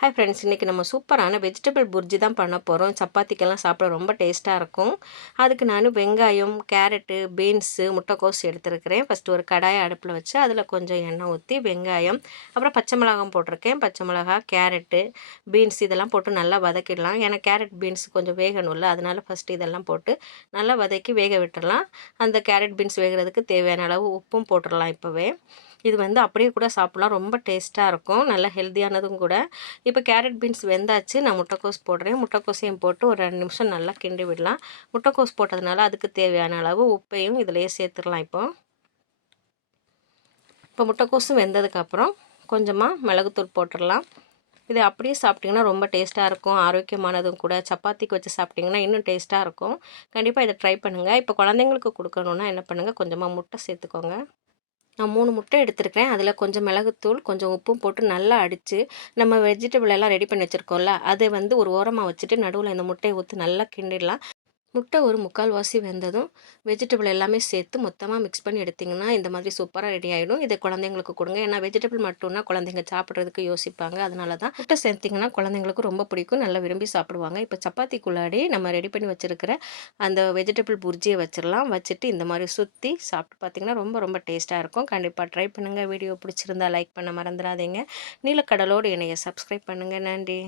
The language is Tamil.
ஹாய் ஃப்ரெண்ட்ஸ், இன்றைக்கி நம்ம சூப்பரான வெஜிடபிள் புர்ஜி தான் பண்ண போகிறோம். சப்பாத்திக்கெல்லாம் சாப்பிட ரொம்ப டேஸ்ட்டாக இருக்கும். அதுக்கு நான் வெங்காயம், கேரட்டு, பீன்ஸு, முட்டைக்கோஸ் எடுத்துருக்கிறேன். ஃபஸ்ட்டு ஒரு கடாயை அடுப்பில் வச்சு அதில் கொஞ்சம் எண்ணெய் ஊற்றி வெங்காயம், அப்புறம் பச்சை மிளகாய் போட்டிருக்கேன். பச்சை மிளகாய், கேரட்டு, பீன்ஸ் இதெல்லாம் போட்டு நல்லா வதக்கிடலாம். ஏன்னா கேரட், பீன்ஸ் கொஞ்சம் வேகணும்ல, அதனால் ஃபஸ்ட்டு இதெல்லாம் போட்டு நல்லா வதக்கி வேக விட்டுடலாம். அந்த கேரட், பீன்ஸ் வேகிறதுக்கு தேவையான அளவு உப்பும் போட்டுடலாம் இப்போவே. இது அப்படியே கூட சாப்பிட்லாம். ரொம்ப டேஸ்ட்டாக இருக்கும். நல்லா ஹெல்த்தியானதும் கூட. இப்போ கேரட் பீன்ஸ் வெந்தாச்சு. நான் முட்டைக்கோஸ் போடுறேன். முட்டைக்கோஸையும் போட்டு ஒரு 2 நிமிஷம் நல்லா கிண்டி விடலாம். முட்டைக்கோஸ் போட்டதுனால அதுக்கு தேவையான அளவு உப்பையும் இதிலேயே சேர்த்துடலாம். இப்போ முட்டைக்கோஸும் வெந்ததுக்கப்புறம் கொஞ்சமாக மிளகுத்தூள் போட்டுடலாம். இது அப்படியே சாப்பிட்டிங்கன்னா ரொம்ப டேஸ்ட்டாக இருக்கும். ஆரோக்கியமானதும் கூட. சப்பாத்திக்கு வச்சு சாப்பிட்டிங்கன்னா இன்னும் டேஸ்ட்டாக இருக்கும். கண்டிப்பாக இதை ட்ரை பண்ணுங்கள். இப்போ குழந்தைங்களுக்கு கொடுக்கணுன்னா என்ன பண்ணுங்கள், கொஞ்சமாக முட்டை சேர்த்துக்கோங்க. நான் 3 முட்டை எடுத்துருக்கேன். அதில் கொஞ்சம் மிளகுத்தூள், கொஞ்சம் உப்பும் போட்டு நல்லா அடித்து, நம்ம வெஜிடபிள் எல்லாம் ரெடி பண்ணி வச்சுருக்கோம்ல, அதை ஒரு ஓரமாக வச்சுட்டு நடுவில் இந்த முட்டையை ஊற்றி நல்லா கிண்டிடலாம். முட்டை ஒரு 3/4 வாசி வெந்ததும் வெஜிடபிள் எல்லாமே சேர்த்து மொத்தமாக மிக்ஸ் பண்ணி எடுத்திங்கன்னா இந்த மாதிரி சூப்பராக ரெடி ஆகிடும். இதை குழந்தைங்களுக்கு கொடுங்க. ஏன்னா வெஜிடபிள் மட்டும்னா குழந்தைங்க சாப்பிட்றதுக்கு யோசிப்பாங்க. அதனால தான் முட்டை சேர்த்திங்கன்னா குழந்தைங்களுக்கு ரொம்ப பிடிக்கும். நல்லா விரும்பி சாப்பிடுவாங்க. இப்போ சப்பாத்திக்குள்ளாடி நம்ம ரெடி பண்ணி வச்சுருக்கிற அந்த வெஜிடபிள் புர்ஜியை வச்சிடலாம். வச்சுட்டு இந்த மாதிரி சுற்றி சாப்பிட்டு பார்த்திங்கன்னா ரொம்ப ரொம்ப டேஸ்ட்டாக இருக்கும். கண்டிப்பாக ட்ரை பண்ணுங்கள். வீடியோ பிடிச்சிருந்தா லைக் பண்ண மறந்துடாதீங்க. நீலக்கடலோடு என்னைய சப்ஸ்கிரைப் பண்ணுங்கள். நன்றி.